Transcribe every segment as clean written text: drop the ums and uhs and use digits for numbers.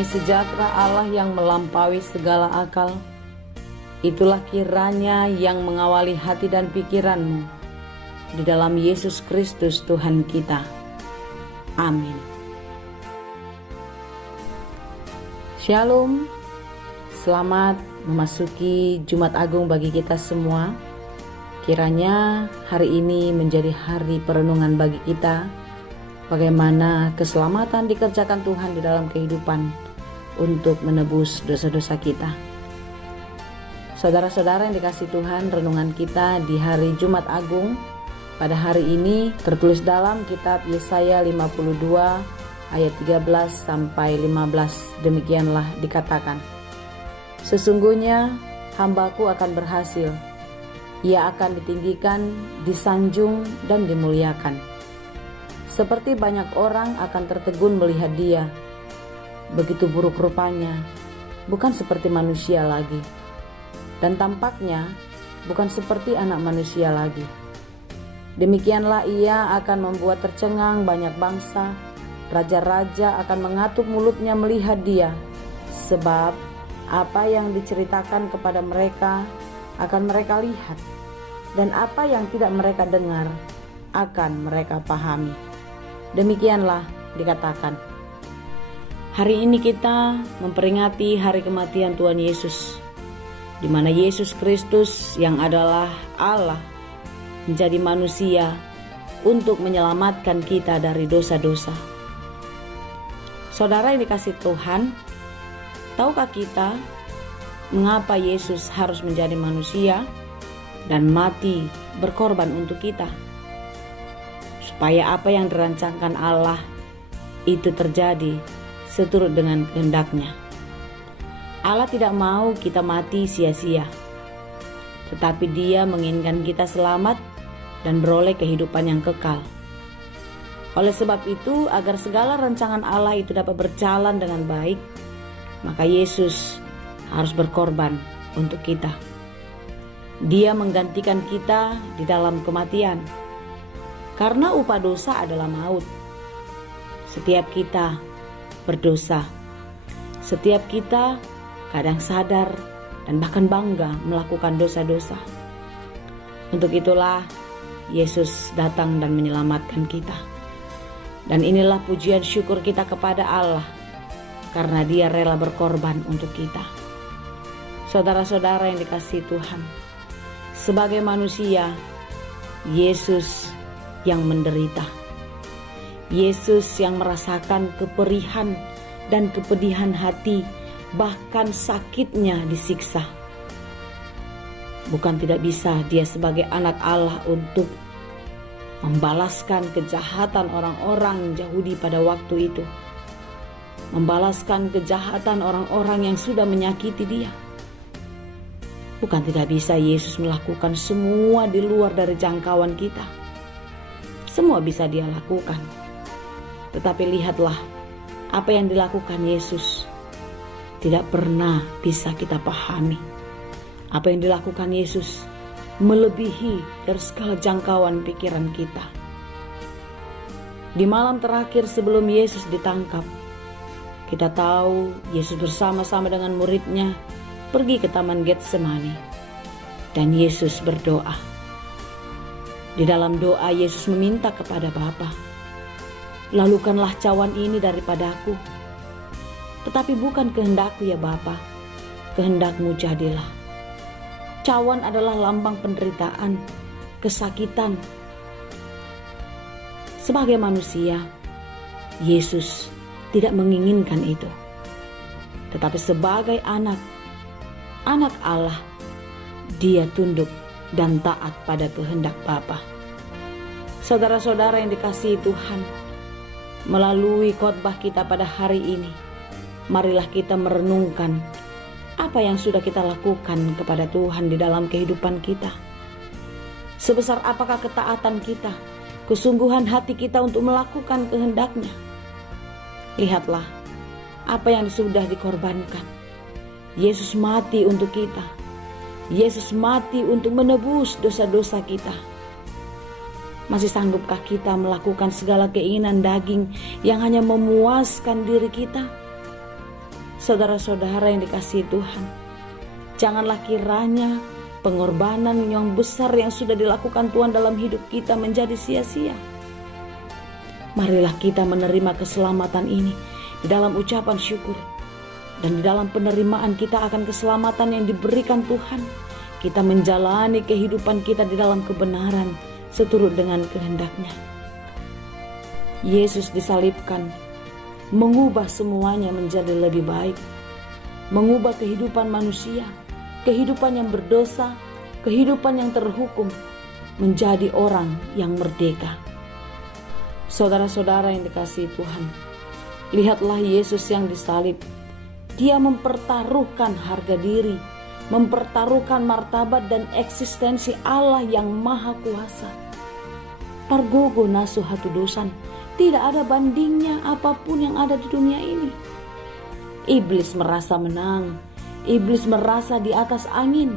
Damai sejahtera Allah yang melampaui segala akal, itulah kiranya yang mengawali hati dan pikiranmu di dalam Yesus Kristus Tuhan kita. Amin. Shalom, selamat memasuki Jumat Agung bagi kita semua. Kiranya hari ini menjadi hari perenungan bagi kita, bagaimana keselamatan dikerjakan Tuhan di dalam kehidupan untuk menebus dosa-dosa kita. Saudara-saudara yang dikasihi Tuhan, renungan kita di hari Jumat Agung pada hari ini tertulis dalam kitab Yesaya 52 ayat 13 sampai 15. Demikianlah dikatakan, sesungguhnya hambaku akan berhasil, ia akan ditinggikan, disanjung dan dimuliakan. Seperti banyak orang akan tertegun melihat dia, begitu buruk rupanya, bukan seperti manusia lagi, dan tampaknya bukan seperti anak manusia lagi. Demikianlah ia akan membuat tercengang banyak bangsa, raja-raja akan mengatuk mulutnya melihat dia, sebab apa yang diceritakan kepada mereka akan mereka lihat, dan apa yang tidak mereka dengar akan mereka pahami. Demikianlah dikatakan. Hari ini kita memperingati hari kematian Tuhan Yesus, di mana Yesus Kristus yang adalah Allah menjadi manusia untuk menyelamatkan kita dari dosa-dosa. Saudara yang dikasihi Tuhan, tahukah kita mengapa Yesus harus menjadi manusia dan mati berkorban untuk kita? Supaya apa yang dirancangkan Allah itu terjadi seturut dengan kehendak-Nya. Allah tidak mau kita mati sia-sia, tetapi Dia menginginkan kita selamat dan beroleh kehidupan yang kekal. Oleh sebab itu, agar segala rancangan Allah itu dapat berjalan dengan baik, maka Yesus harus berkorban untuk kita. Dia menggantikan kita di dalam kematian, karena upah dosa adalah maut. Setiap kita berdosa, setiap kita kadang sadar dan bahkan bangga melakukan dosa-dosa. Untuk itulah Yesus datang dan menyelamatkan kita. Dan inilah pujian syukur kita kepada Allah, karena Dia rela berkorban untuk kita. Saudara-saudara yang dikasihi Tuhan, sebagai manusia, Yesus yang menderita. Yesus yang merasakan keperihan dan kepedihan hati, bahkan sakitnya disiksa. Bukan tidak bisa Dia sebagai anak Allah untuk membalaskan kejahatan orang-orang Yahudi pada waktu itu, membalaskan kejahatan orang-orang yang sudah menyakiti Dia. Bukan tidak bisa Yesus melakukan semua di luar dari jangkauan kita. Semua bisa Dia lakukan. Tetapi lihatlah apa yang dilakukan Yesus. Tidak pernah bisa kita pahami. Apa yang dilakukan Yesus melebihi dari segala jangkauan pikiran kita. Di malam terakhir sebelum Yesus ditangkap, kita tahu Yesus bersama-sama dengan murid-Nya pergi ke Taman Getsemani, dan Yesus berdoa. Di dalam doa Yesus meminta kepada Bapa, lalukanlah cawan ini daripadaku, tetapi bukan kehendakku ya Bapa, kehendak-Mu jadilah. Cawan adalah lambang penderitaan, kesakitan. Sebagai manusia, Yesus tidak menginginkan itu. Tetapi sebagai anak Allah, Dia tunduk dan taat pada kehendak Bapa. Saudara-saudara yang dikasihi Tuhan, melalui khotbah kita pada hari ini, marilah kita merenungkan apa yang sudah kita lakukan kepada Tuhan di dalam kehidupan kita. Sebesar apakah ketaatan kita, kesungguhan hati kita untuk melakukan kehendak-Nya. Lihatlah apa yang sudah dikorbankan. Yesus mati untuk kita. Yesus mati untuk menebus dosa-dosa kita. Masih sanggupkah kita melakukan segala keinginan daging yang hanya memuaskan diri kita? Saudara-saudara yang dikasihi Tuhan, janganlah kiranya pengorbanan yang besar yang sudah dilakukan Tuhan dalam hidup kita menjadi sia-sia. Marilah kita menerima keselamatan ini di dalam ucapan syukur, dan di dalam penerimaan kita akan keselamatan yang diberikan Tuhan, kita menjalani kehidupan kita di dalam kebenaran seturut dengan kehendak-Nya. Yesus disalibkan, mengubah semuanya menjadi lebih baik, mengubah kehidupan manusia, kehidupan yang berdosa, kehidupan yang terhukum, menjadi orang yang merdeka. Saudara-saudara yang dikasihi Tuhan, lihatlah Yesus yang disalib. Dia mempertaruhkan harga diri, mempertaruhkan martabat dan eksistensi Allah yang maha kuasa. Pargogo nasu hatudusan, tidak ada bandingnya apapun yang ada di dunia ini. Iblis merasa menang, iblis merasa di atas angin,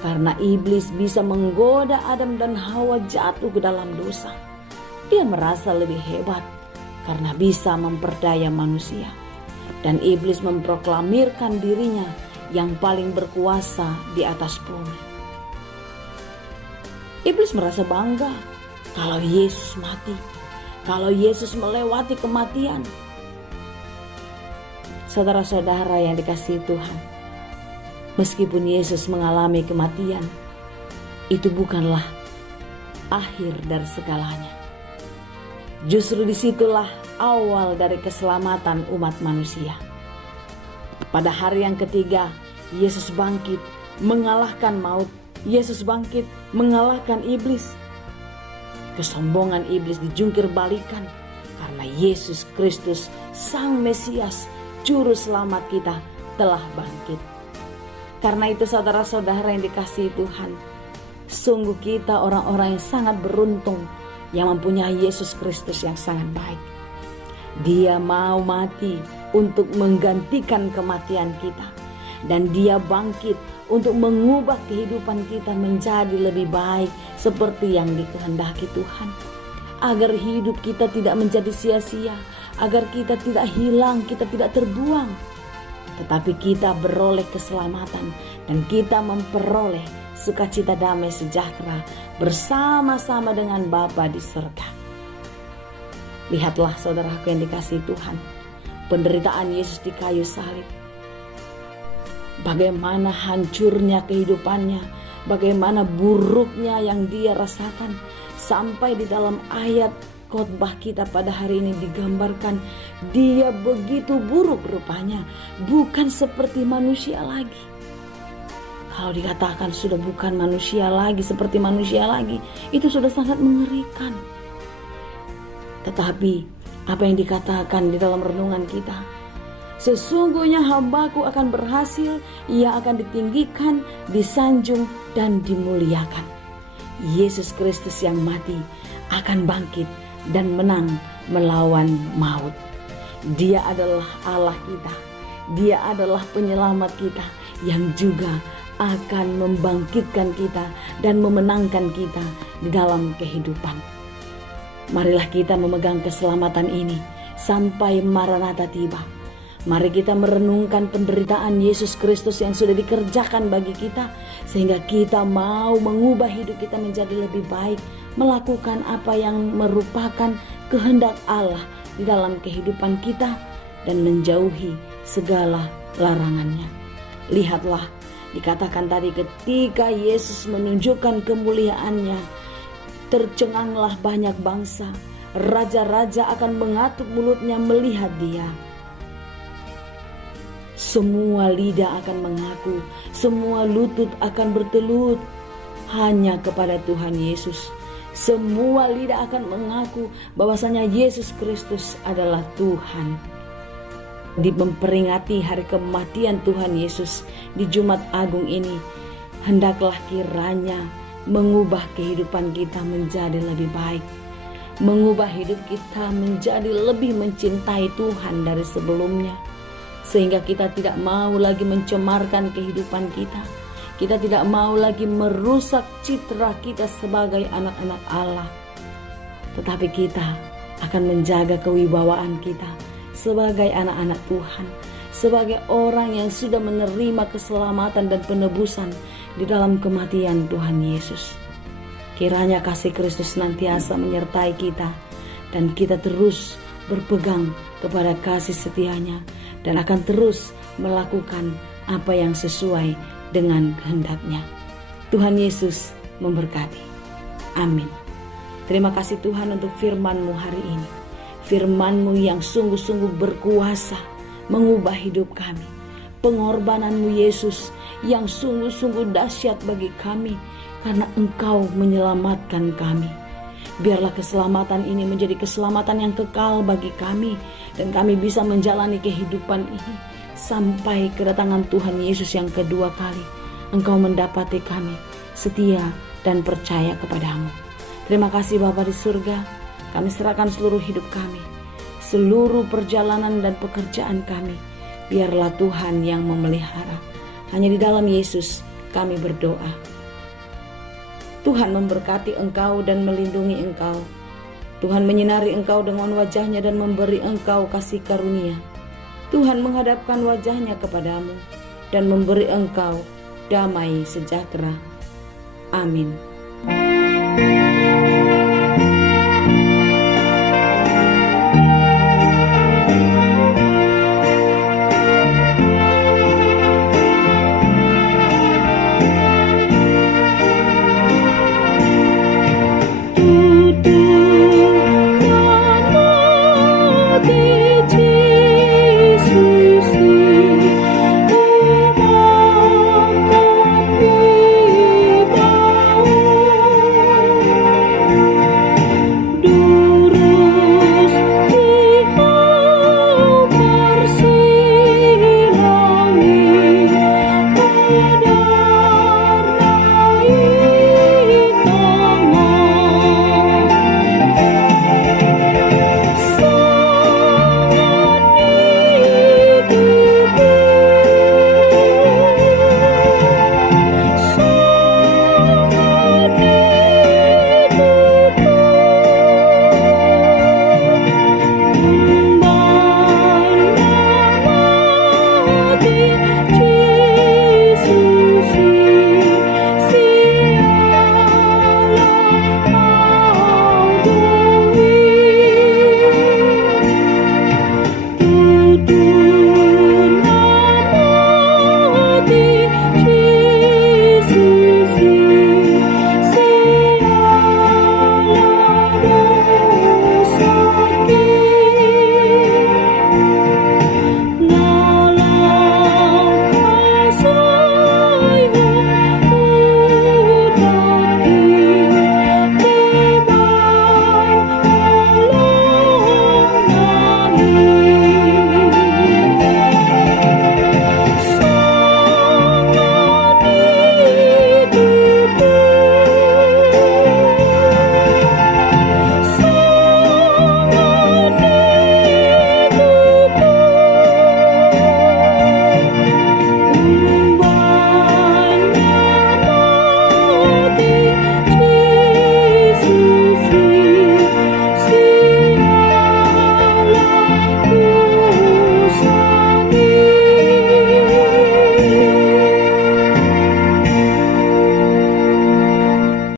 karena iblis bisa menggoda Adam dan Hawa jatuh ke dalam dosa. Dia merasa lebih hebat karena bisa memperdaya manusia. Dan iblis memproklamirkan dirinya yang paling berkuasa di atas bumi. Iblis merasa bangga kalau Yesus mati, kalau Yesus melewati kematian. Saudara-saudara yang dikasihi Tuhan, meskipun Yesus mengalami kematian, itu bukanlah akhir dari segalanya. Justru disitulah awal dari keselamatan umat manusia. Pada hari yang ketiga, Yesus bangkit mengalahkan maut. Yesus bangkit mengalahkan iblis. Kesombongan iblis dijungkir balikan karena Yesus Kristus, Sang Mesias, Juru Selamat kita, telah bangkit. Karena itu saudara-saudara yang dikasihi Tuhan, sungguh kita orang-orang yang sangat beruntung yang mempunyai Yesus Kristus yang sangat baik. Dia mau mati untuk menggantikan kematian kita, dan Dia bangkit untuk mengubah kehidupan kita menjadi lebih baik seperti yang dikehendaki Tuhan, agar hidup kita tidak menjadi sia-sia, agar kita tidak hilang, kita tidak terbuang, tetapi kita beroleh keselamatan dan kita memperoleh sukacita damai sejahtera bersama-sama dengan Bapa di surga. Lihatlah saudaraku yang dikasihi Tuhan, penderitaan Yesus di kayu salib. Bagaimana hancurnya kehidupannya, bagaimana buruknya yang Dia rasakan, sampai di dalam ayat khotbah kita pada hari ini digambarkan Dia begitu buruk rupanya, bukan seperti manusia lagi. Kalau dikatakan sudah bukan manusia lagi, seperti manusia lagi, itu sudah sangat mengerikan. Tetapi apa yang dikatakan di dalam renungan kita, sesungguhnya hambaku akan berhasil, ia akan ditinggikan, disanjung, dan dimuliakan. Yesus Kristus yang mati akan bangkit dan menang melawan maut. Dia adalah Allah kita, Dia adalah penyelamat kita yang juga akan membangkitkan kita dan memenangkan kita di dalam kehidupan. Marilah kita memegang keselamatan ini sampai Maranatha tiba. Mari kita merenungkan penderitaan Yesus Kristus yang sudah dikerjakan bagi kita, sehingga kita mau mengubah hidup kita menjadi lebih baik, melakukan apa yang merupakan kehendak Allah di dalam kehidupan kita, dan menjauhi segala larangannya. Lihatlah, dikatakan tadi ketika Yesus menunjukkan kemuliaannya, tercenganglah banyak bangsa, raja-raja akan mengatuk mulutnya melihat Dia. Semua lidah akan mengaku, semua lutut akan bertelut hanya kepada Tuhan Yesus. Semua lidah akan mengaku bahwasanya Yesus Kristus adalah Tuhan. Di memperingati hari kematian Tuhan Yesus di Jumat Agung ini, hendaklah kiranya mengubah kehidupan kita menjadi lebih baik, mengubah hidup kita menjadi lebih mencintai Tuhan dari sebelumnya, sehingga kita tidak mau lagi mencemarkan kehidupan kita. Kita tidak mau lagi merusak citra kita sebagai anak-anak Allah, tetapi kita akan menjaga kewibawaan kita sebagai anak-anak Tuhan, sebagai orang yang sudah menerima keselamatan dan penebusan di dalam kematian Tuhan Yesus. Kiranya kasih Kristus senantiasa menyertai kita dan kita terus berpegang kepada kasih setianya dan akan terus melakukan apa yang sesuai dengan kehendak-Nya. Tuhan Yesus memberkati. Amin. Terima kasih Tuhan untuk firman-Mu hari ini. Firman-Mu yang sungguh-sungguh berkuasa mengubah hidup kami. Pengorbanan-Mu Yesus yang sungguh-sungguh dahsyat bagi kami karena Engkau menyelamatkan kami. Biarlah keselamatan ini menjadi keselamatan yang kekal bagi kami dan kami bisa menjalani kehidupan ini sampai kedatangan Tuhan Yesus yang kedua kali. Engkau mendapati kami setia dan percaya kepadamu. Terima kasih Bapa di surga. Kami serahkan seluruh hidup kami, seluruh perjalanan dan pekerjaan kami. Biarlah Tuhan yang memelihara. Hanya di dalam Yesus kami berdoa. Tuhan memberkati engkau dan melindungi engkau. Tuhan menyinari engkau dengan wajah-Nya dan memberi engkau kasih karunia. Tuhan menghadapkan wajah-Nya kepadamu dan memberi engkau damai sejahtera. Amin.